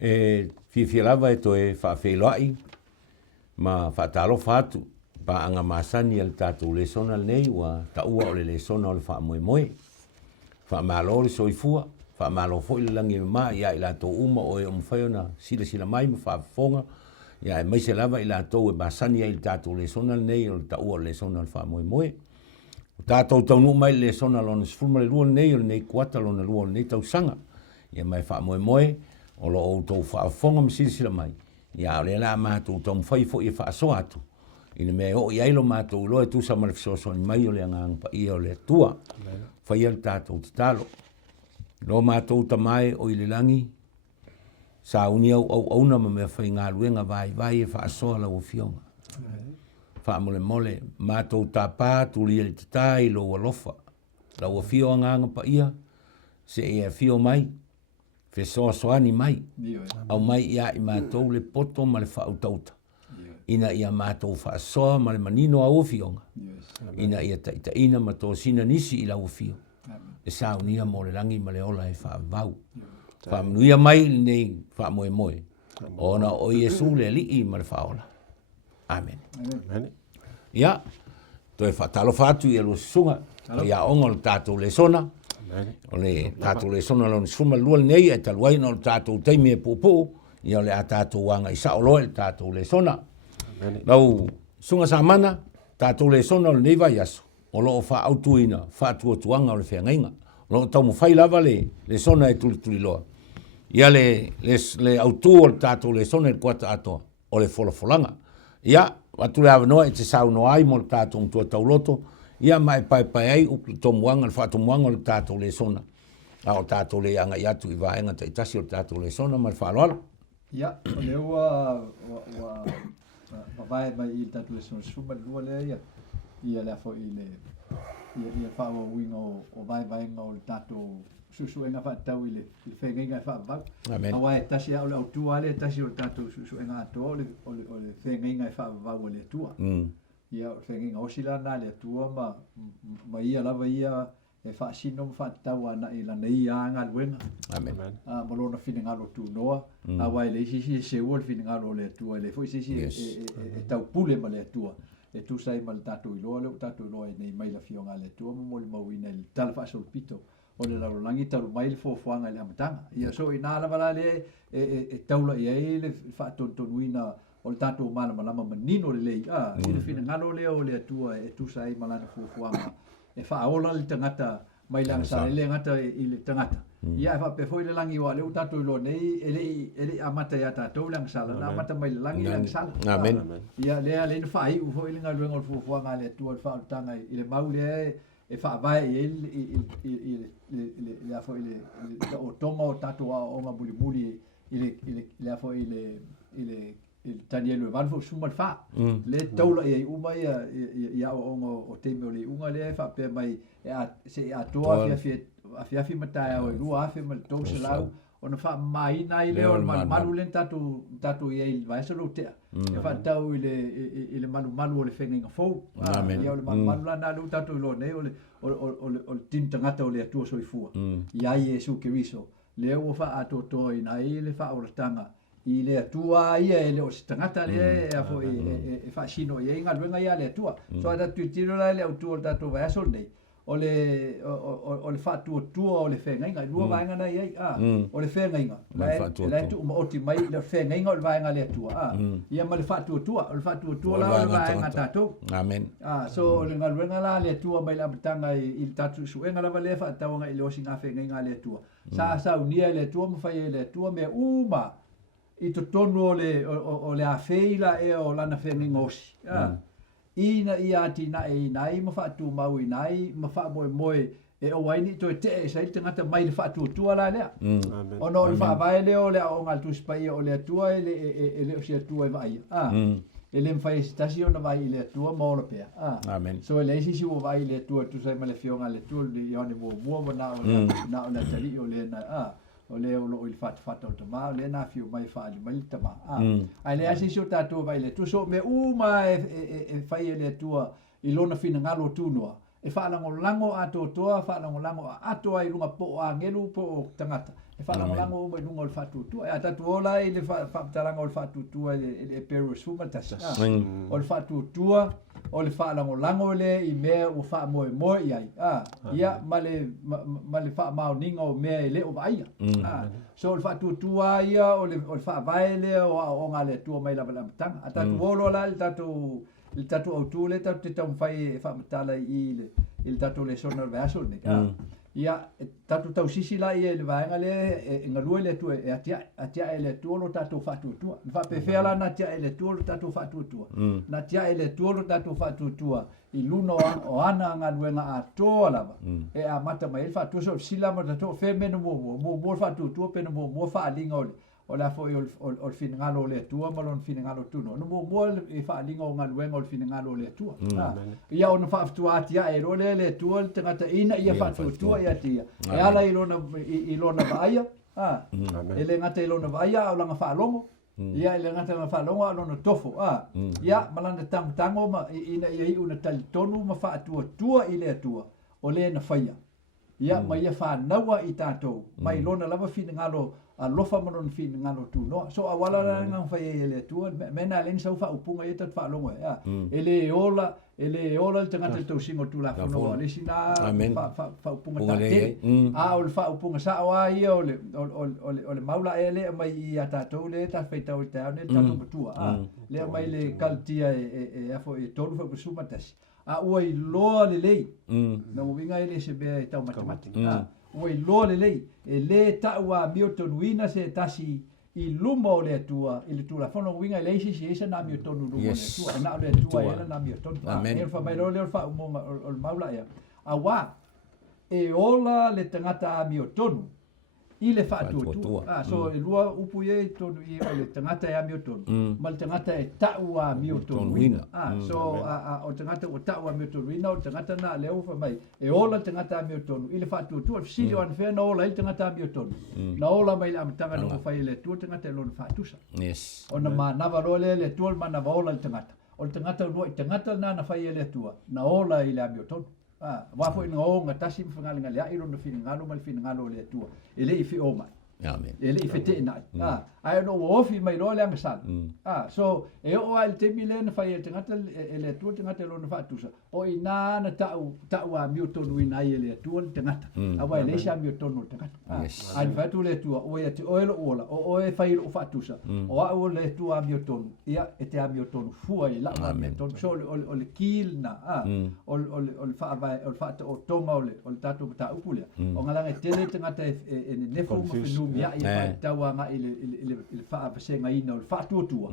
Fia lava e toe whaawhelai, ma whaatalofa atu, pa anga masani al tātou le sona nei, wa ta ua o le sona o le wha moe moe, wha malo le soifua, wha malo fo i langi ma, ia i la tō uma o e umwhaiona sila mai, ma wha fonga, ia e maise lava i la tō e masani ai tātou le sona nei, o ta ua o le sona o le wha moe moe. Tātou taunu mai le sona lona sifurma le lua nei, o le nei kuata lona lua nei tau sanga, ia mai wha moe moe, o lo o tau whaafonga msila mai. Ia o le la mātou tau mwhai fo i whaaso atu. Ina me o i ailo mātou loe tu sa marifisoso ni mai o le angang pa ia o le tua. Whai al tātou te talo. Lo mātou tamai o i le langi. Sa uni au auna ma mea whai ngā luenga vai e whaasoa la o fionga. Whaamole mole. Mātou tā pā tuli e te tai lo walofa. La o fio angang pa ia. Se e fio mai. Fe soani mai, au mai ia i mātou le poto ma le whautauta. Ina ia mātou whaasoa ma le manino a ofionga. Ina ia taitaina ma tō sina nisi i la ofio. E saunia mo le langi ma le ola e whaavau. Whaamnuia mai nei whaamoe moe. Ona o Iesu le li i ma le whaola. Amen. Ia, toi whaatalo whatu i alo sunga. Ia onga le tātou le sona. O le tātou le sona lona suma lua nei e taluaina o le tātou teimi e pōpō i o le a tātou wanga i saoloe le tātou le sona. Lau sunga sa mana, tātou le sona o le nei vai aso. O loo wha autuina, wha tuatuanga o le whiangainga. O loo tau mo whai lava le sona e tuli loa. Ia le autu o le tātou le sona e kuata atoa o le wholafolanga. Ia, watu le awanoa e te sauno ai mo le tātou mtua tauloto. Ia mai pai ai upu tomuanga le whaatomuanga o le tātou le sona. A o tātou le anga i atu i vaenga ta itasi o le tātou le sona ma le whaaloalo. Ia, leua vai mai i tātou le sona suma lua lea ia. Ia lea fo i le ia whaawa uinga o vaenga o le tātou susuenga whaatau i le whengenga e whaavau. Amen. Awa e tasi au le autua le tasi o le tātou susuenga atoa o le whengenga e whaavau o le atua. Ia whengenga osila na le atua ma ia lava ia e whaasino ma whaatau ana i lana ia ngā luenga. Amen. Malona whine ngalo tu noa. Awa e le isi se ua le whine ngalo le atua. Le fo isi e tau pule ma le atua. E tu sai ma le tātou iloa leo tātou iloa e nei mai la fionga le atua ma moli mawina i tala whaasol pito. O le laulangi talu mai le fofuanga i le amatanga. Ia so i nā lava la le e taula i ei le whaatonuina o le tātou malama manino le lei. I le whina ngalo leo le atua e tu sai malana fofuanga. E whaaola le tangata mai langa sa le ngata i le tangata. Ia e whapefo i le langi wa leo tātou ilo nei e le amata ia tātou langa sala. Na amata mai le langi langa sala. Amen. Ia lea le whai ufo i le ngā luenga o le fofuanga le atua le whaatanga i le mau lea e whaavai le afo i le o tonga o tātou a o ngā muli le afo i le tani elu e vanfo suma le wha. Le taula i uma ia o ongo o teime o le unga le e whapea mai se i atoa afiafi matai au e rua afi ma le tau se lau. O na wha maina i leo le malu len tātou i ei vaesa lo tea. E wha tau i le malu o le whengenga fau. Ia o le malu lana lu tātou i lo nei o le tintangata o le atua soifua. Ia i Jesu Keriso. Leo o wha atotoa i nai le wha oratanga. I le atua ia e le o se tangata le e afo e wha sino i e ngā luenga ia le atua. So ada tuitiro la le autua o tātou vaesa nei. O le whaatua o le whengainga, lua vaenga nei ei, o le whengainga. Le tu uma oti mai le whengainga o le vaenga le atua. Ia ma le whaatua o le whaatua la o le vaenga tātou. Amen. So le ngaluenga la le atua mai la batanga i tātou suenga lava le whaatawanga i le osi ngā whengainga le atua. Sa unia le atua ma whai le atua mea uma i to tonu o le awheila e o lana whengainga osi. Ina i ati na e nai ma whaatu mau i nai ma wha moe e o waini to te e sa i tangata mai le whaatu tua la lea. Ono i wha vai leo lea o ngā tuspai o le atua e le o si atua i vai. E le mwhai stasi o na vai i le atua ma ola pea. So e le isi si o vai i le atua tu sai ma le fionga le atua i hone mua na o na tali o le na o le o lo il fat o tama le na fiu mai fa mai tama ai le asi so tato vai le tu so me uma e fai le tua i lona fina ngalo tunua e whaalango atoa, whaalango atoa i lunga po a ngelu po tangata. E whaalango mai lunga o le whatutua. E atatu ola i le whaatalanga o le whatutua e peru suma tasi. O le whatutua, o le whaalango le i mea o whaamoe i ai. Ia ma le whaamauninga o mea e le o vaia. So le whatutua ia o le whaavae le o ngā le tua mai lava tanga. Atatu olo la le tatu au tu le tatu te tau whai e whaamatala i le tatu le sona le aso ne. Ia tatu tau sisi la i le vaenga le ngalua le tu e atia e le tuolo tatu whatutua. Wha pefea la na atia e le tuolo tatu whatutua. Na atia e le tuolo tatu whatutua i luno o ana ngā nuenga a toa lava. E a mata mai e whatua so sila mo tatu whe mena mo whatutua pena mo whaalinga ole. O la foi o finangalo le tua ma lon finangalo tuno no mo e fa linga o ngaluenga o finangalo le tua ia ona fa tua atia e ro le tua te ngata ina ia fa tua ia tia e ala i lona vaia e le ngata i lona vaia o langa fa longo ia le ngata ma fa longo o lona tofo ia malana tango ma ina ia una tal tonu ma fa tua i le tua o le na faia ia ma ia fa nawa i tatou mai lona lava finangalo a lofa manon fin ngalo tu no so awala la ngang fa ele tu mena len sa fa upunga eta fa longo ya ele ola te ngata to singo tu la fono le sina fa upunga ta te o fa upunga sa wa ia ole maula ele mai ia ta to le ta feita o ta ne ta to tu le mai le kaltia e afo e tolu fa suma tas o i lo le na mo vinga ele se be ta matematika oi lo le le taua miotonuina se tasi i lumo le tua i le tua fono winga le si na miotonu lumo le tua na le tua ela na miotonu e fa mai lo fa o maula ia awa e ola le tangata miotonu i le whaatua so e lua upu e tonu i o le tangata e miotonu ma le tangata e taua miotonuina so o tangata o taua miotonuina o tangata na leo fa mai e ola tangata miotonu i le whaatua fisili o anwhea na ola i tangata miotonu na ola mai le amatanga no whai le tua tangata e lona whaatusa o na ma nava roa le tua ma nava ola le tangata o le tangata lua i tangata na whai le tua na ola i le miotonu wa fo ina o ngatasi mfangalinga le ilo no finangalo mal finangalo le tua ele i fi o mai amen ele i fete na ai no ofi mai lo le ngasal so e o al te milen fa ye tengata ele tua tengata lo no fa tusa o ina na tau a miuton wina ele tua tengata awa ele sha miuton no tengata ai fa tu le tua o ye te o elo ola o e fa ilo fa tusa o a o le tua miuton ia e te a miuton fu ai la miuton so o le kilna o fa o fa o tonga o le tatu ta upule o ngala tele tengata e ne fo mo ia i fa tawa nga ile fa senga ina o fa tutua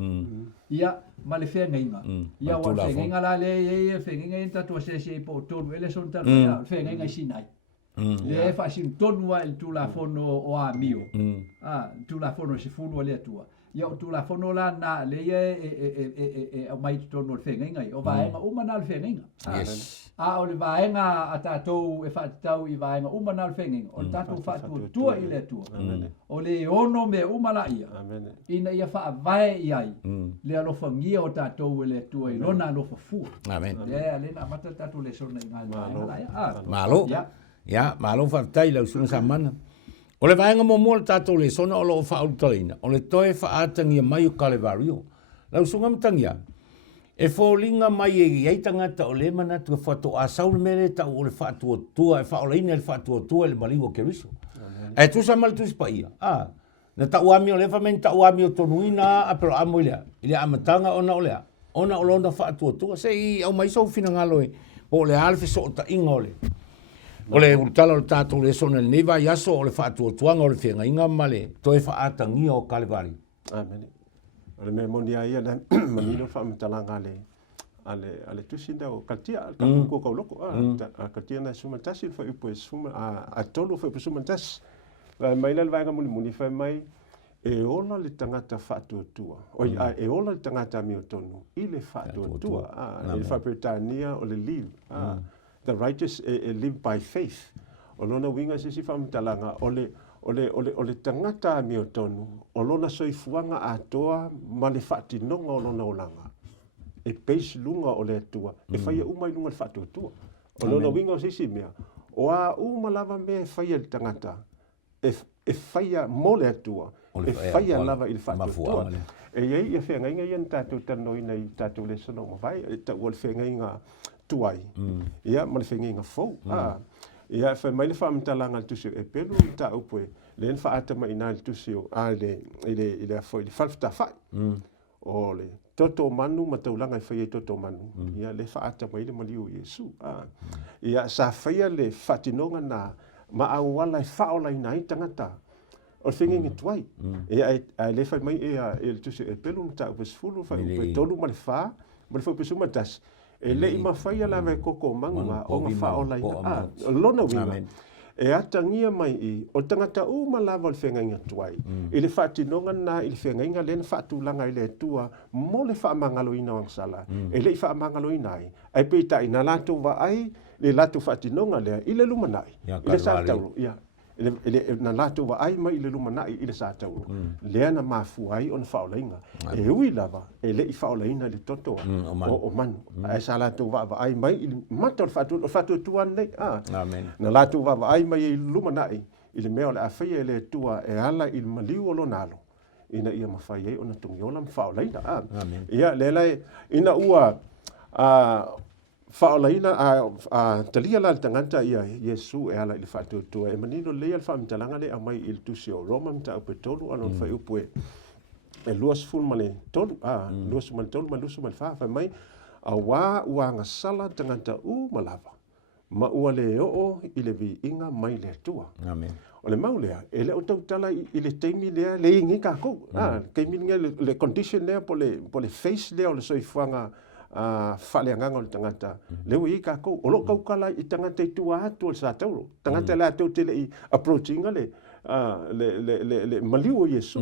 ia ma le fenga ia wa fenga la le fenga inta to se po tonu ele son ta fenga sinai le fa sin tonu wa il tu la fono o amio tu la fono si fulu le tua ia tu la fono la na le e mai tonu le fenga o va nga o manal fenga o le vaenga ata tau e fa tau i vaenga umanal fenging o tatu fa tua i le tua o le ono me umala ia ina ia fa vai ai le alo fangia o tatu le tua i lona lo fu amen le na mata tatu le sona i ngal malo ya malo fa tai la usuna samana o le vaenga mo tatu le sona o lo fa ultoina o le toe fa atangia mai o Kalevario la usuna mtangia e fōlinga mai e iei tangata o le mana tua whato a saul mere ta o le whatua tua e whaoleina le whatua tua le maliwa keriso. E tu sa mal tu spa ia. Na ta uami o le whamen ta uami o tonuina a pero amo ilea. Ilea amatanga ona o lea. Ona o lona whatua tua. Se i au mai sau fina ngalo e. O le alfe so o ta inga o le. O le urtala o le tātou le sona le neiva yaso o le whatua tuanga o le whenga inga male. Toi whaatangia o Kalevari. Amen. Ale me monia ia na manino fa mtalanga ale tusinda o katia ka ko loko katia na suma tasi fa ipo suma a tolo fa suma tas mai le vai ga muni fa mai e ola le tangata fa tua o e ola le tangata mi tonu ile fa tua le fa Britania o le live the righteous live by faith o lona winga si fa mtalanga ole tangata mi tonu o lona soifuanga atoa ma le whaatinonga o lona olanga. E peis lunga o le tua. E whaia umai lunga le whaatua tua. O lona winga o sisi mea. O a malava me whaia le tangata. E whaia mole atua. E whaia lava i le whātua. E iei ia whenga inga ian tātou tano ina i tātou le sono mawhai. E ta ua le whenga inga tuai. Ia ma le whenga inga fau. Ia whai mai le whaamtalanga le tusio e pelu i tā upoe. Le en whaatama ina le tusio a le afoi le whalfta whai. O le toto manu ma taulanga i whaia toto manu. Ia le whaatama i le maliu Iesu. Ia sa whaia le whatinonga na ma awala i whaola ina i tangata. O whenga ngi tuai. E le whai mai e le tusio e pelu ma tā upoe sifulu whai upoe tolu ma le wha. Ma le whai upoe sumatas. E le ima whaia la mai koko manga o ma whaola ina. Lona winga. E atangia mai i o tangata uma lava le whenga inga tuai. I le whaatinonga na i le whenga inga lena whaatulanga i le tua mo le whaamangalo ina o angsala. E le i whaamangalo ina ai. Ai peita i na lato wa ai le lato whaatinonga lea i le lumanai. I le sātauro. Na lato wa ai mai i le lumanai i le sātauro. Lea na mafu ai o na whaolainga. E ui lava e le i whaolaina le totoa o manu. Ai sa lato wa ai mai i le mata o whaatua tuan nei. Na lato wa ai mai i lumanai i le mea o le awhia le tua e ala i le maliu o lo nalo. Ina ia mawhai ei o na tungiola ma whaolaina. Ia lelai ina ua whaolaina a talia la tanganta ia Iesu e ala i le whaatuatua. E manino lea le whaamitalanga le a mai i le tusi o Roma mta upe tolu anon whai upu e luas ful male tolu. Luas male tolu ma lusu male wha mai a wā ua ngasala tanganta malava. Ma ua le o i le vi inga mai le tua. O le maulea, e le o tautala i le teimi lea le ingi kako. Keimi le condition lea po le face lea o le soifuanga whaleanganga o le tangata. Leo i kako, o lo kaukala i tangata i tua atu o le sātauro. Tangata le atau tele i approachinga le maliu o Iesu.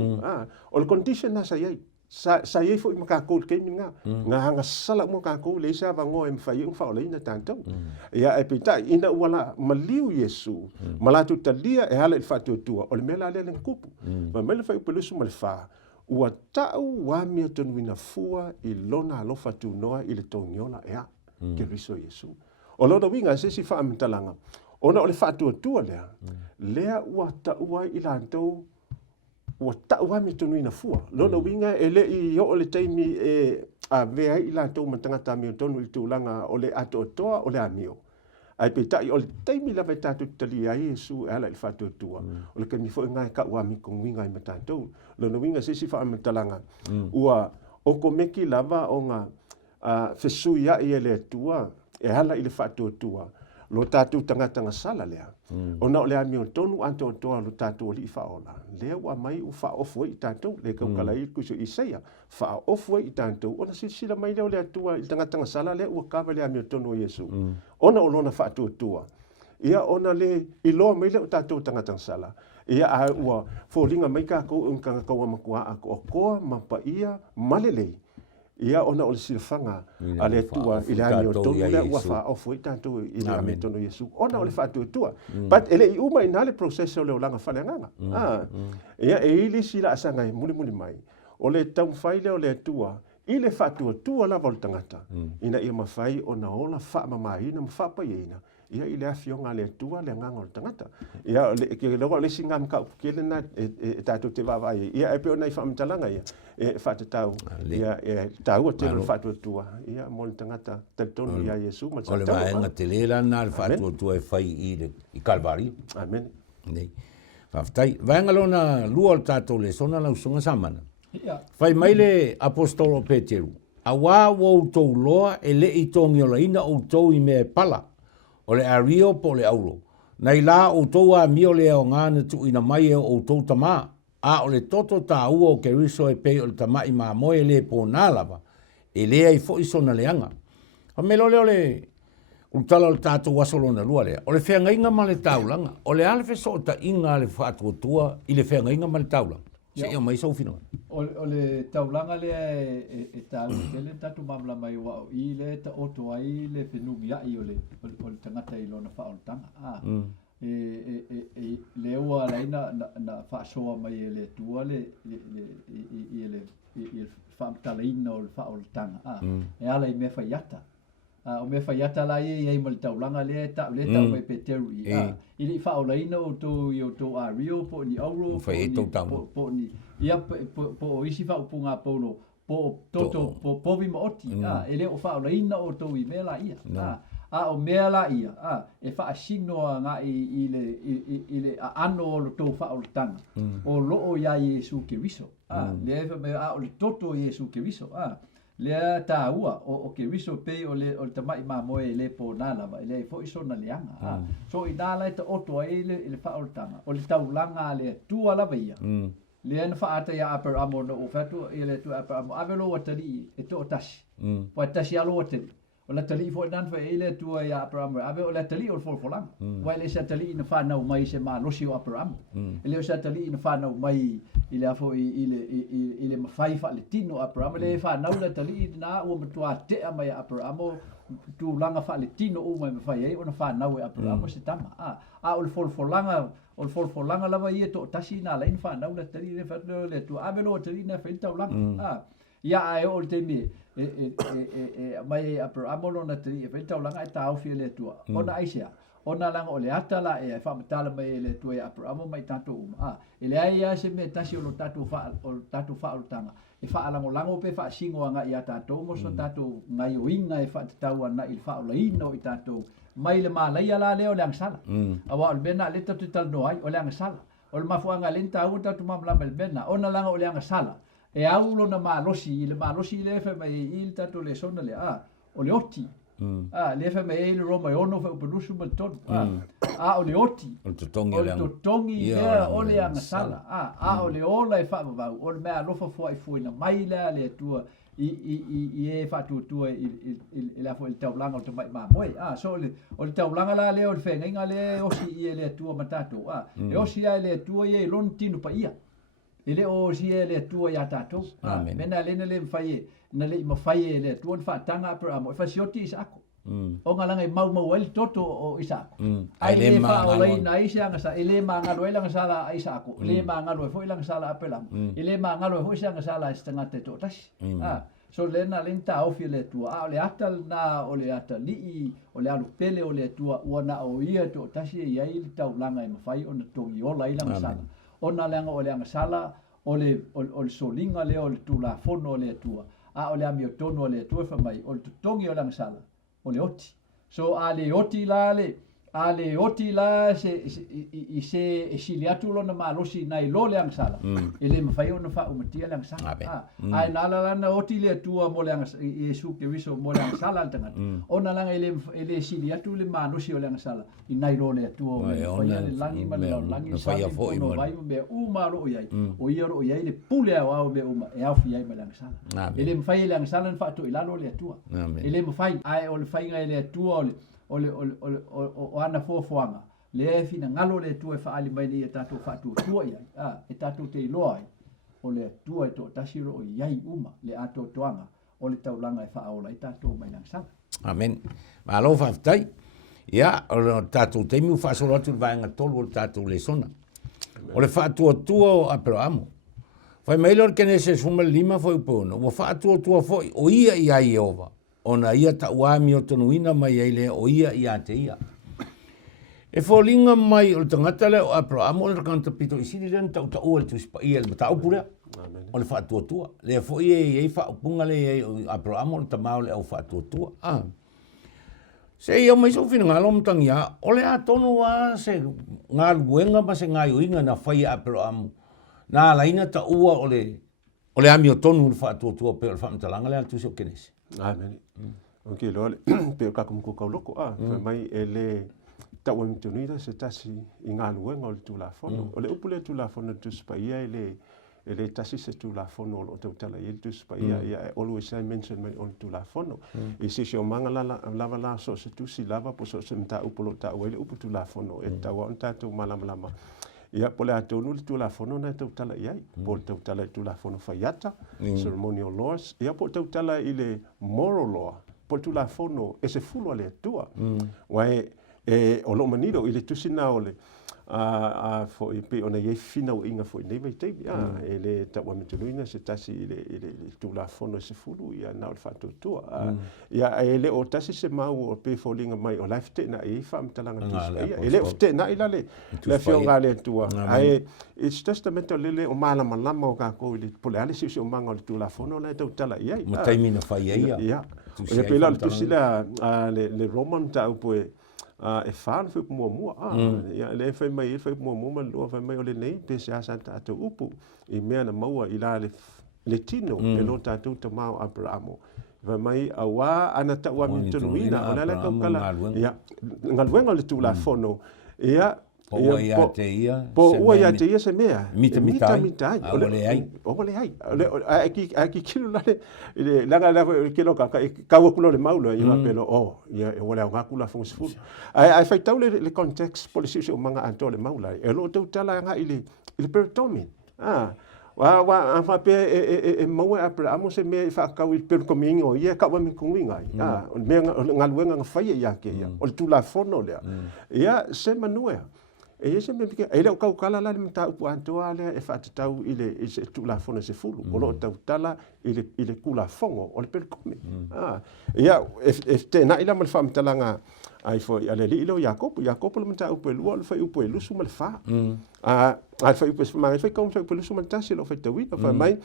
O le condition na sa iei. Sa iei fo i makakou le keimi nga. Nga hanga sala mo kakou le isa vango e mwhai i mwha o le ina tātou. Ia e pita ina uala maliu Iesu. Malatu talia e hala i whātua tua. O le mela alea le nkupu. Ma mele whai upelusu ma le wha. Ua tau wamia tonuina fua i lona alofa tu noa i le tongiola ea. Ke riso Iesu. O lona winga se si wha amitalanga. Ona o le whātua tua lea. Lea ua tau i lantou ua tau wamia tonuina fua. Lona winga e le i o le teimi a vea i lantou matangata amio tonu i tūlanga o le ato toa o le amio. Ai peitai o le teimi la vai tātou tali a Iesu e ala i whātua tua. O le kemi fo ngai ka wami kong winga i matātou. Lona winga sisi wha amatalanga. Ua oko meki lava o ngā fesui a i ele tua e ala i le whātua tua. Lo tātou tangata sala lea. O na o le amio tonu anto toa lo tātou li i whaola. Lea ua mai u whaofua i tātou. Le kaukala i kuso Isaia. Whaofua i tātou. Ona sila mai leo le atua i tangata sala lea ua kawa le amio tonu o Iesu. Ona o lona whātua tua. Ia ona le i loa mai leo tātou tangata sala. Ia a ua fōringa mai kākou unkanga kaua makua a ko koa mapa ia malelei. Ia ona o le silafanga a le tua i le amio tonu lea ua whaofua i tātou i le amio tonu Iesu. Ona o le whātua tua. But ele i uma ina le process o leo langa whaleanganga. Ia e ili sila asangai muli mai. O le tau whai leo le tua. I le whātua tua lava o le tangata. Ina ia mawhai o na ola whaamamaina mwhapa ieina. Ia i le afionga le tua le nganga o le tangata. Ia ke logo le singa mka ukele na e tātou te wawai. Ia e peo nei whaamitalanga ia. E whātatau. Ia e tau o te lo whātua tua. Ia mo le tangata tautonu ia Iesu. O le vaenga te lera na le whātua tua e whai i Kalvari. Amen. Nei. Whaftai. Vaenga lona lua o tātou le sona lau sunga samana. Whai mai le apostolo Peteru. A wā wau tau loa e le i tongi o la ina o tau i mea pala. O le ario po le auro. Nei la o tau a mio le o ngāna tu ina mai e o tau tamā. A o le toto tā ua o ke riso e pei o le tamai mā moe le po nālava. E lea i fo iso na leanga. A me lo le utala o le tātou wasolona lua lea. O le whenga inga ma le taulanga. O le alefe so ta inga le whātua tua i le whenga inga ma le taulanga. Se ia mai sau fina. O le taulanga lea e tālu tele tatu mamla mai wao i le ta oto ai le whenungi ai o le tangata i lona whaoltanga. Le ua leina na whaasoa mai e le tua le whaamtalaina o le whaoltanga. E ala i me whaiata. o me faiata la ia mo le taulanga le tau mai pe teru i le whaolaina o tō a Rio po ni auro po ni ia po o isi whaupunga pono po toto po povi ma oti ele o whaolaina o tō i mea la ia o mea la ia e whaasinoa ngā i le ano o lo tō whaolotanga o loo ia Iesu Keriso le ewa mea o le toto Iesu Keriso le ta ua o ke riso pe o le tamai ma moe le po nala va le fo iso na leanga so i dala ta oto ele fa o tanga o le taulanga le tua la veia le en fa ata ya per amo no o fatu ele tu per amo avelo watali e to tashi po tashi alo watali o la tali fo dan fa ele tu ya per amo ave o la tali o fo lang wa le sa tali na fa na mai se ma lo si o per amo ele sa tali na fa na mai ile afo ile mafai fa le tino Abraham le fa na ula tali na o matua te mai Abraham tu langa fa le tino o mai mafai e ona fa na o Abraham se tama o fol langa lava ia to tasi na le fa na ula tali le fa le tu avelo tali na fa ta langa ia ai o te me mai Abraham lo na tali fa ta langa ta o fi le tu ona aisia ona langa o le atala e fa matala mai le tu e Abraham mai tato ele ai ia se me tasi o tato fa o tanga e fa alango lango pe fa singo nga ia tato mo so tato ngai o inga e fa tau na il fa o leino i tato mai le mala ia la leo le ang sala awa al bena le tatu tal no ai o le ang sala o le mafuanga lenta u tatu mam la bel bena ona langa o le ang sala e aulo na malosi le fa mai il tato le sona le o le oti le fa mai le roma ono fa upunusu mal ton o le oti o tongi o le ang sala o le ola e fa va o le mea lofa foi na mai le tua i e fa tu i la fo il taulanga o te mai ma moi so le o le taulanga la le o le fenga le o si i le tua matato e o si le tua i lon tinu pa ia ele o si le tua ya tato mena le mfai na le mafai le tua fa tanga per amo fa sioti isako o ngala ngai mau el toto o isako ai le fa o le na isa nga sa ele ma nga lo lang sala isako le ma nga lo fo lang sala apelang ele ma nga lo fo isa nga sala stanga te to tas so le na lenta o fi le tua o le atal na o le atal ni o le alu pele o le tua ona o ia to tas ia il tau langa i mafai ona to i ola i lang sala ona langa o le ang sala o le solinga le o le tula fono le tua o le amio tono le tua fa mai o le tongi o lang sala o le oti so ale oti la se siliatu lo na malosi nai lo le ang sala ele mafai ona fa umatia le ang sala ai nala na oti le tua mo le ang Yesu Keriso mo le ang sala tanga ona langa ele siliatu le malosi o le ang sala i nai lo le tua o le langi ma le langi sa no vai me uma lo iai o ia ro iai le pule au me uma e au fiai ma le ang sala ele mafai le ang sala fa to ilalo le tua ele mafai ai o le fai ngai le tua o ana fofoanga le fina ngalo le tu e fa ali mai ni tatu fa tu ia e tatu te loai o le tu e to tasiro o iai uma le ato toanga o le taulanga e fa ola i tatu mai nang sala amen ma lo fa tai ia o tatu te mi fa solo tu vai nga tolu o tatu le sona o le fa tu o Abraham fai mai lor que nese suma lima foi pono o fa tu foi o ia Jehova ona ia ta wami o tonuina mai ele o ia te ia. E folinga mai o tangata le o Abraham o le kanta pito isiri len tau o le tuspa ia le tau pura. O le faatua. Le fo ia fa punga le Abraham o le tamau le au faatua. Se ia mai so fina ngalo mtangia o le atonu wa se ngal buenga ma se ngai uinga na fai Abraham. Na laina ta ua o le ami o tonu le faatua pe o famtalanga le atu so kenesi. Amen. Okay, lo pe ka kum ko loko mai ele ta won tunida se tasi ingal wenga o tu la fono o le upule tu la fono tu spa ia ele tasi se tu la fono o te tala il tu spa ia always I mention my on tu la fono e se o manga la so se tu si lava po so se mta upulo ta wele upu tu la fono e ta wa ta tu malama ia pole atonu tu la fono na te tala ia po te tala tu la fono faiata ceremonial laws ia po te tala ile moral law po tu la fono e se fulo le tua wai o lo manido ile tu sina ole fo i pe ona ye fina o inga fo nei mai te ele ta wa mituluina se tasi ile tu la fono se fulu ia na o fatu tu ia ele o tasi se mau o pe fo linga mai o life te na e fa mtalanga tu ia ele o te na ila le fio ngale tu ai it's testament lele o mala malama o ka ko ile pole ale si o manga o tu la fono na tu tala ia mo taimina fa ia ia o pe la tu sila le roman ta upoe e fan foi mo ya le foi mai foi mo lo foi mai o le nei pe se asa ta to upu I mea na maua I la le tino e lo tātou te mau Abrahamo vai mai awa ana ta wa mitunuina ona la kaukala ya ngaluenga le tu la fono ia po ia te ia po ia te ia se mea mita ole ai aki kilo le langa la kilo ka kulo le maulo ia pelo ia ole nga kula fong sfu ai fai tau le context policy o manga anto le maula e lo te tala nga ile peritomi wa fa pe e mo Abraham se me fa ka wi per coming o ia ka wa mi kunga me ngaluenga nga fai ia ke ia o tu la fono le ia se manuea e ese me que ele o kaukala la mta upu antoa le e fa tau ile se tu la fono se fulu o lo tau tala ile kula fongo o le per coming ia e te na ila mal fam talanga ai foi ale li lo Jacob lo mta upu lu fa upu lu su mal fa ai foi upu mai foi kom upu lu su mal tasi lo fa tawi fa mai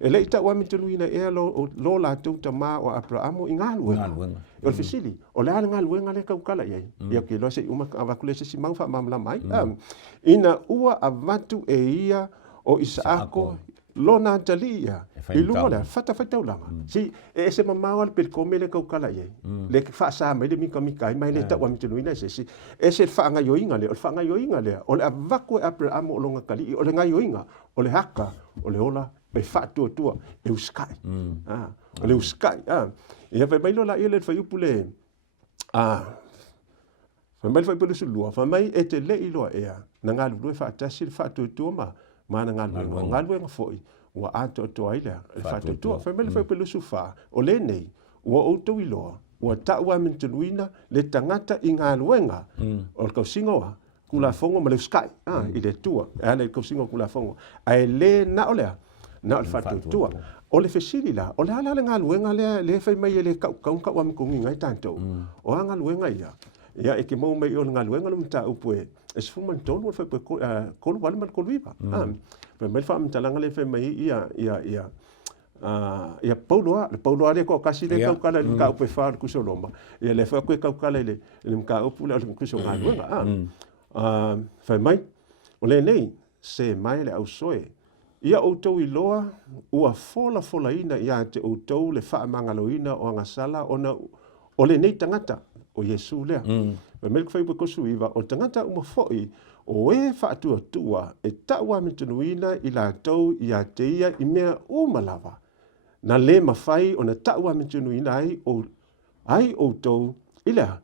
ele ita wa mituluina e lo la tu tama o Abraham ingalu o fisili o la ngalu ngale kaukala ye ia ke lo se uma avakule se simang fa mamla mai ina ua avatu e ia o Isaako lona talia ilunga la fata ulanga si ese mama al per come le kaukala ye le fa sa me le mika mai le ta wa mituluina se ese fa nga yoinga le o le avaku Abraham o longa kali o le nga yoinga o le haka o le ola pe fa tua e uskai o le uskai ia fa mai lo la ile fa yupule fa mai fa pulu sulua fa mai e te le ilo ea na ngalu fa tasil fa tua ma na ngalu nga foi wa ato to ile fa tua fa mai fa pulu sufa o le nei wa o to ilo wa ta wa mintuina le tangata ingaluenga o ka singoa kula fongo ma le uskai ile tua ale ka singo kula fongo ai le na olea na fa tua o le fesili la o le ala le ngaluenga le fai mai le ka wa mkungi ngai tanto o ngaluenga ia e ke mo mai o ngaluenga lo mta upue e se fuma tonu fa pe ko lo man ko viva pe mai fa mta langa le fai mai ia Paulo ale ko kasi le kala ka upe fa ku so lomba ia le fa ku kala le mka upu le ku so ngaluenga fa mai o le nei se mai le au soe ia outou iloa ua fola ina ia te outou le whaamangaloina o angasala o le nei tangata o Yesu lea. Me melk whaipu kosu iwa o tangata umafoi o e whaatua e taua mitunuina i la tau i a te ia i mea umalawa. Na le mawhai o na taua mitunuina ai outou ila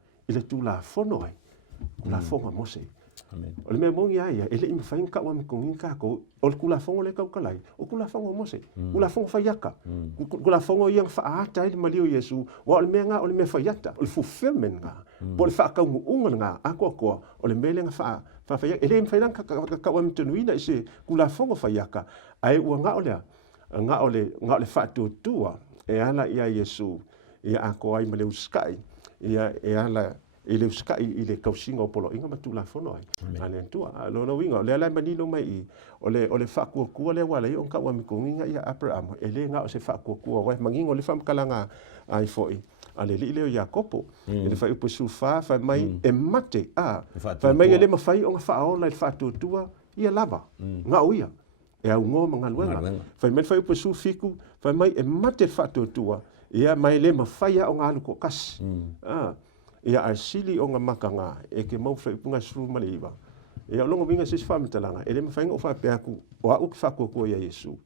tu la fono ai. La fonga mose. O le mea mongi aia, ele ima whain ka wami kongin kako, o le kula fongo le kaukalai, o kula fongo mose, kula fongo whaiaka, kula fongo iang whaata ili malio Yesu, wa o le mea ngā, o le mea whaiata, o le fulfillment ngā, po le whaakaungu unga ngā, akoa, o le mele ngā whaiaka, ele ima whainan ka wami tunuina i se kula fongo whaiaka, ai ua ngā o le whaatutua, e ala ia Yesu, ia akoa ai maleu skai, ia e ala e le uskai i le kausinga o polo inga matula fono ai ane tua lo no winga le ala manino mai o le whakua le wala i on ka wa mikonginga ia Abraham e le nga o se whakua wa mangingo le whamkalanga ai foi ale li leo Jacopo e le whai upusu fa mai e mate fa mai e le mawhai o nga whaola i whatutua ia lava nga uia e au ngō mangaluenga fa mai whai upusu fiku fa mai e mate whatutua ia mai le mawhai o ngā luko kas ia asili o nga makanga e ke mau fai punga suru maliwa ia longo winga sis fa mtalanga ele mfainga o fa peaku o au ki fa ko ya Yesu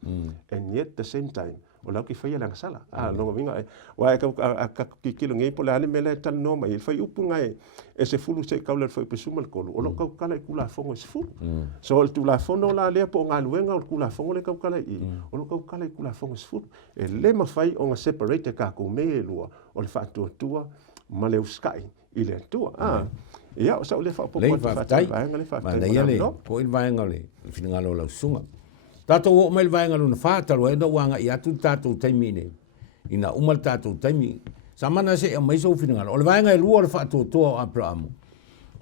and yet the same time o lau ki fai lang sala longo winga wa ka ki kilo ngai pola ale mele tan no mai fai upunga e se fulu se kaula fai pesumal kolu o lo ka kala kula fongo se fulu so tu la fono la le po nga luenga o kula fongo le ka kala I o lo ka kala kula fongo se fulu e le mafai o nga separate ka ko me lua o le fa tua ma le uskai i le tua ia o sa o le fa po le po fa fa tai vai ngale fa ma tai le le ko il vai ngale fina ngalo la sunga tato o mai vai ngalo na fa talo e do wanga ia tu tato taimine ina umal tato taimi samana se e mai so fina ngalo o le vai ngai lua le fa to to Abraham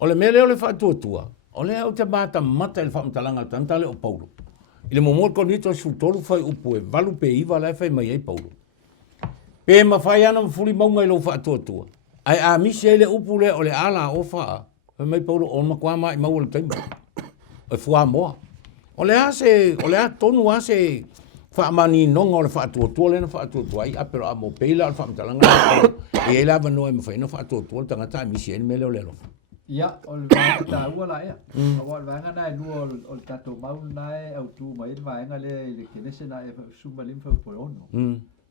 o le mele o le fa to to o le au te mata mata il fa mtalanga tantale o Paulo ile momor ko nito su tolu fai upu e valu pe iva la fai mai ai Paulo pe ma fai ana fuli maunga i lo fa to to ai a misi le upu le o le ala o fa mai Paulo o ma kwa mai mau le taimi e fua mo o le a tonu ase fa mani nonga o le fa to to le na fa to to ai apero amo pe la fa mtalanga e la va no e fa no fa to to tanga ta misi e mele o le lo ia o le ta ua la ia o le vanga na lu o tato mau na au tu mai le vanga le kenese na e suma lim fa po ono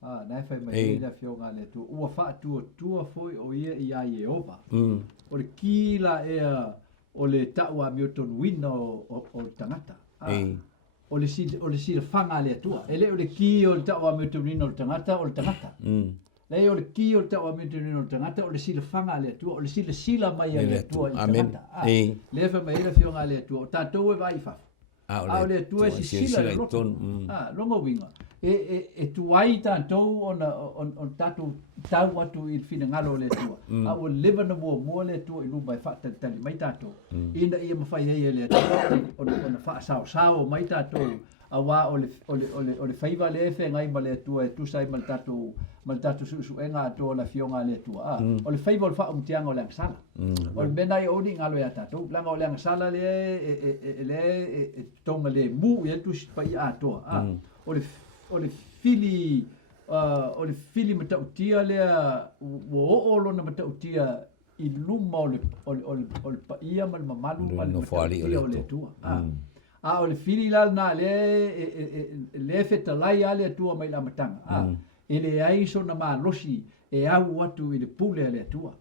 na fa mai le fionga le tu ua fa tu foi o ia Jehova o le kila e o le taua Milton Wino o tangata o le si fanga le tu ele o le ki o le taua Milton Wino o tangata Lei o le ki o te o me tunu o tangata o le sila fanga le tua o le sila mai le tua i tangata. Le fa mai le fionga le tua o tatou e vai fa. O le tua si sila le roto. Longo winga. E tu ai tatou on tatou tau atu i fina ngalo le tua. O leva na mua le tua i lumai fa tali mai tatou. Ina ia mawhai hei le tua on fa sao mai tatou. Awa o le faiva le fe ngai ma le tua e tu sai mal tatu su enga to la fionga le tua o le faiva o fa tianga o le sala o le mena i odi ngalo ya tatu langa o le sala le tonga le mu e tu pa ia to o le fili mata utia le o lo na mata utia i luma o le pa ia mal mamalu mal o le tua o le fili la na le fetalai ale tua mai la matanga ele ai so na malosi e au atu i le pule le tua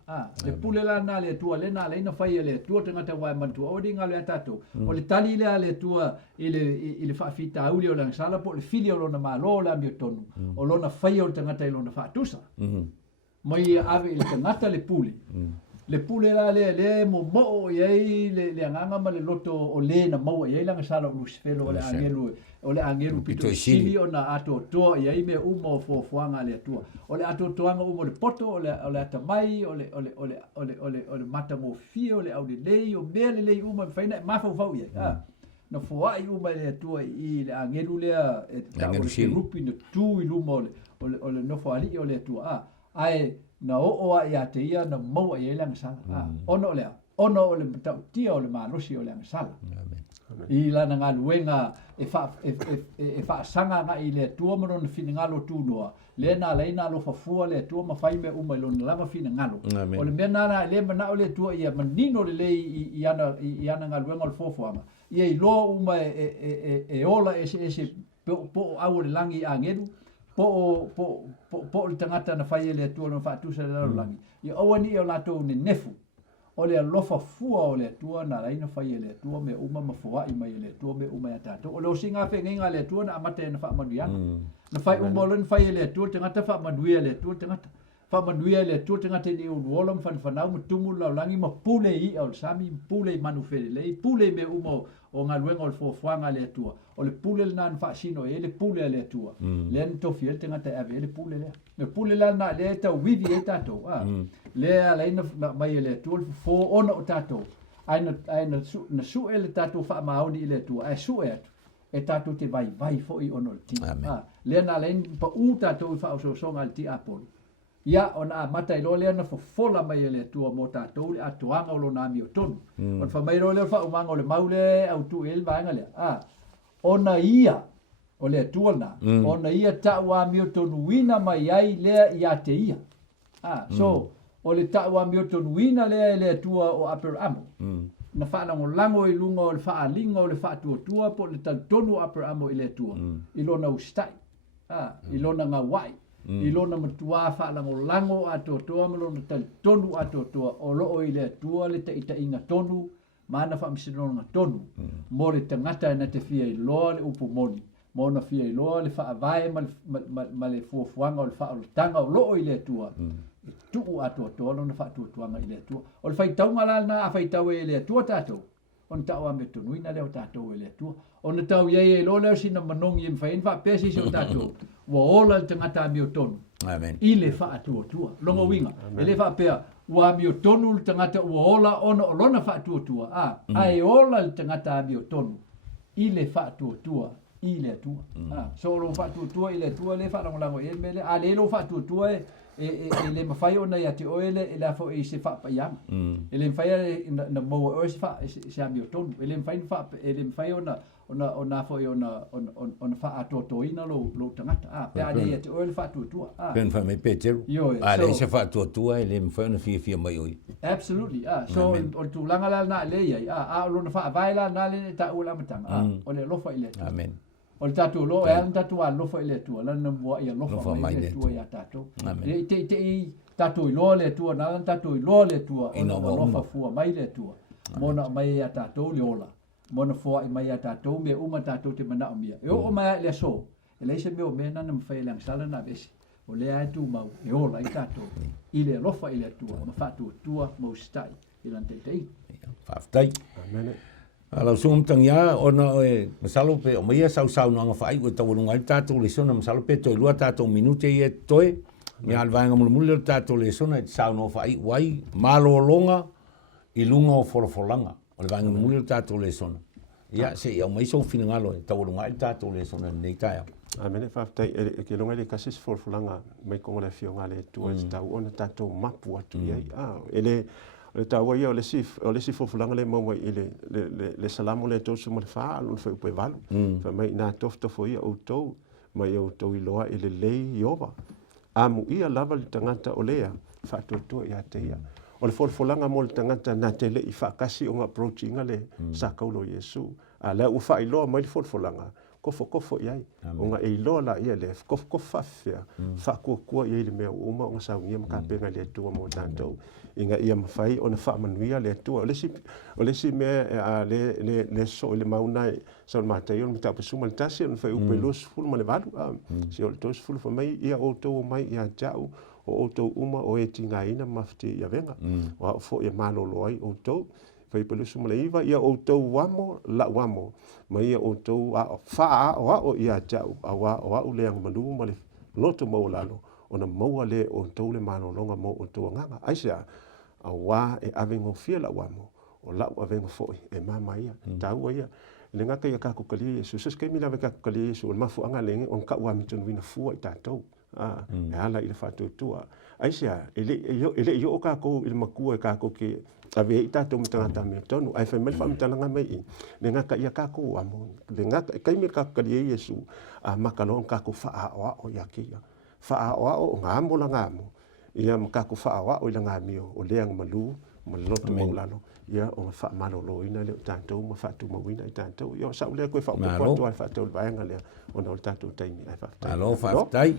le pule la na le tua le na le na fai le tua tanga wa mantu o dinga le tato o le tali le tua ile fa fita uli o la sala po le fili o na malo la mi tonu o lo na fai o tanga lo na fa tusa mai ave ile tanga le pule le pule la le mo ye le nganga ma le loto o le na mo ye la sala o sfelo o le angelu pito sili ona ato to ye me umo foanga le tua o le ato toanga umo le poto o le atamai o le mata mo fio le au le o bele le umo faina ma fa ye na foa i uma le tua i le angelu le e rupi no tu i lumo o le no foali o le tua ai na o ia te ia na mau ia lang sala ono o le tau tia o le malosi o le sala i la na ngaluenga e fa sanga na i le tua mo no finingalo tu noa le na leina lo fafua le tua ma fai me uma lo lava finingalo o le mena na le mana o le tua ia manino le i ana ngaluenga o le fofuanga ia i lo uma e ola ese po au le langi angelu po le tangata na fai le tua no fa tu se le langi ia awani o la to ne nefu o le lofa fua o le tua na laina fai le tua me uma mafua i mai le tua me uma ta to o lo singa fe nginga le tua na amate na fa manuia na fai umolon fai le tua tangata fa manuia le tua tangata fa manuia le tua tangata ni o wolom fan fanau mutumu la langi ma pule i o sami pule manufele le pule me uma o nga luenga o le fofuanga le tua o le pule na fa sino e le pule le tua le nto fiel tangata ave le pule la na le ta wivi e tato le ala ina mai le tua fo ona o tato ai na su ele tato fa mauni le tua ai su e tato te vai fo i ono ti le na le pa u tato fa so so ngal ti apol ia ona mata ilo le na fofola mai le tua mo tato le atuanga o lo na mi o tonu on fa mai le fa umanga o le maule au tu el vanga le ona ia o le tuana ona ia taua mi o tonu wina mai ai le ia te ia so o le taua mi o tonu wina le tua o Upper Amo na fa na lango i lunga o le fa linga o le fa tua po le tonu Upper Amo i le tua i lona ustai i lona nga wai i lona matua fa lango ato toa mo lona tonu ato toa o lo i le tua le ita inga tonu mana fa msino nga tonu mo le tangata na te fia i loa le upu moni mo na fia i loa le fa vai ma le fuafuanga o le fa o le tanga o lo i le tua tu atu to lo na fa tu anga ile tu o le fai tau ngala na a fai tau ile tu tato on tau ame tu nuina le tato ile tu on tau ye lo le sina manong yim fai fa pesi so tato wa ola te ngata mi ton Amen. ile fa tu longo winga ile fa pe wa mi tonu te ngata wa ola ona lona fa tu ai ola te ngata mi tonu ile fa tu ile tu so lo fa tu ile tu le fa lango e mele ale lo fa tu ele mafai ona ya te oele ele fo e se fa pa yam ele mafai na mo o se fa se ami ton ele mafai ona fo ona fa atoto ina lo tangata pe ale ya te oele fa tu pen fa me peter ale se fa tu ele mafai ona fi mai oi absolutely so on tu langa la na le ya lo na fa vai la na le ta ula matanga ole lo fa ile amen o tatu lo e tatu a lo fa ile tu la na mo ia lo fa mai le tu ya tatu te tatu lo le tu na tatu lo le tu lo fa fu mai le tu mona mai ya tatu lola mona fo mai ya tatu me uma tatu te mana o mia o mai le so ele se me o me na na fa ile sala na besi o le ai tu mau e o la tatu ile lo fa ile tu ma fa tu mo stai ile te fa tai amen ala sum tangya ona e masalo pe o mai sau no nga fai o tau lunga tatu le sona masalo pe to lua tatu minute e toe mi alvanga mul tatu le sona sau no fai wai malo longa i lunga o folanga o le vanga mul tatu le sona ya se o mai so fina ngalo tau lunga tatu le sona nei tai amen fa tai ke longa le kasis folanga mai ko le fionga le tu tau ona tatu mapu atu ia ele le taua ia o le si fofulanga le maua i le salamu le tausu ma le faa alun fai upe walu. Fa mai nā tofo ia outou, mai outou i loa i le lei iova. Amu ia lava li tangata o lea, fa tuatua ia te ia. O le fofulanga mo le tangata nā te le i whakasi o ngā approachinga le sa kaulo Yesu. A lea u wha i loa mai le fofulanga, kofo iai. O ngā e loa la ia le kofo fafia, wha kua iai le mea uma o ngā saungia makapenga le tua mo tātou. Inga ia mawhai o na whaamanuia le atua. O lesi mea le so le maunai sa o mātai o na mita pasuma le tasi o na whai upe los fulu ma le valu. Si o le tos fulu fa mai ia outou o mai ia jau o outou uma o e tinga ina mafti ia venga. O hao fo ia malolo ai outou. Whai pelusu ma le iwa ia outou wamo la wamo. Ma ia outou a wha o ia jau a o au le ang manu ma le loto maulalo. Ona maua le o tau le malolonga mo o tua nganga. Aisea, a wā e awengo fia la wamo, o lau awengo foi, e mama ia, tau ia. Le ngaka ia kako kalia Yesu, sas kei mila kako kalia Yesu, o mafu anga lenge, on ka ua mitonu wina fua i tātou. E ala i le whātou tua. Aisea, ele i o kako i le makua e kako ke ave i tātou mitangata me tonu, ai whai mele whaamitananga mei i. Le ngaka ia kako wamo, le ngaka, kei mila kako kalia Yesu, a makalon kako wha o ia kia. Whaao o ngā ambola ngā mo. Ia makaku whaao o ila ngā mio o leang malu, maloto maulano. Ia o wha malolo ina leo tātou, ma whātu mawina i tātou. Ia o sau lea koe whaopopoatu ai whātou vaenga lea o na o le tātou taimi ai whaftai. Alo, whaftai.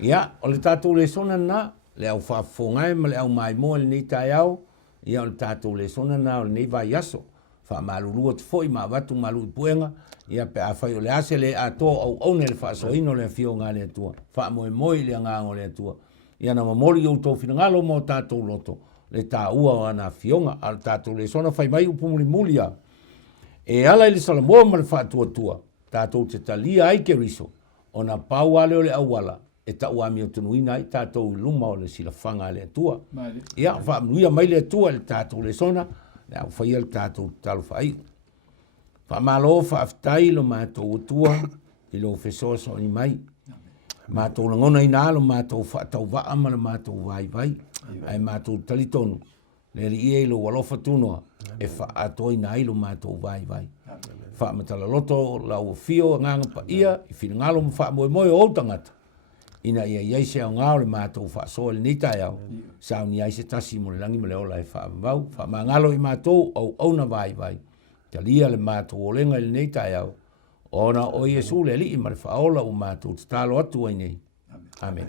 Ia, o le tātou le sona na, le au whafongai, ma le au mai moa le nei tai au. Ia o le tātou le sona na, o le nei vai aso. Wha malulua te foi, ma watu malu i puenga. Ia pe a whai o le ase le ato au aune le whaasoino le fio ngā le atua. Wha moe le ngāngo le atua. Ia na mamori au tau whina ngalo mo tātou loto. Le tā ua o ana fionga. Al tātou le sona whai mai upumuli mulia. E ala ili salamoa ma le whaatua. Tātou te talia ai ke riso. O na pau ale o le awala. E ta ua mi o tunuina ai tātou luma o le sila whanga le atua. Ia wha mnuia mai le atua le tātou le sona. Le au whai le tātou talu whai. Malo whaaftai lo mātou utua i lo whesoso ni mai. Mātou langona i nālo mātou whaatau waa ma le mātou vai. Ai mātou talitonu. Le li ia i lo walofa tunoa. E whaatoi nā i lo mātou vai. Whaamatala loto lau fio nganga pa ia. I whina ngalo ma whaamoe o tangata. Ina ia iaise au ngao le mātou whaasoa le nitai au. Sao ni aise tasi mo le langi ma le ola e whaamavau. Whaamangalo i mātou au na vai. Talia le mātou o lenga i nei tai au. Ona o Yesu le li i ma le whaola o mātou te talo atu ai nei. Amen.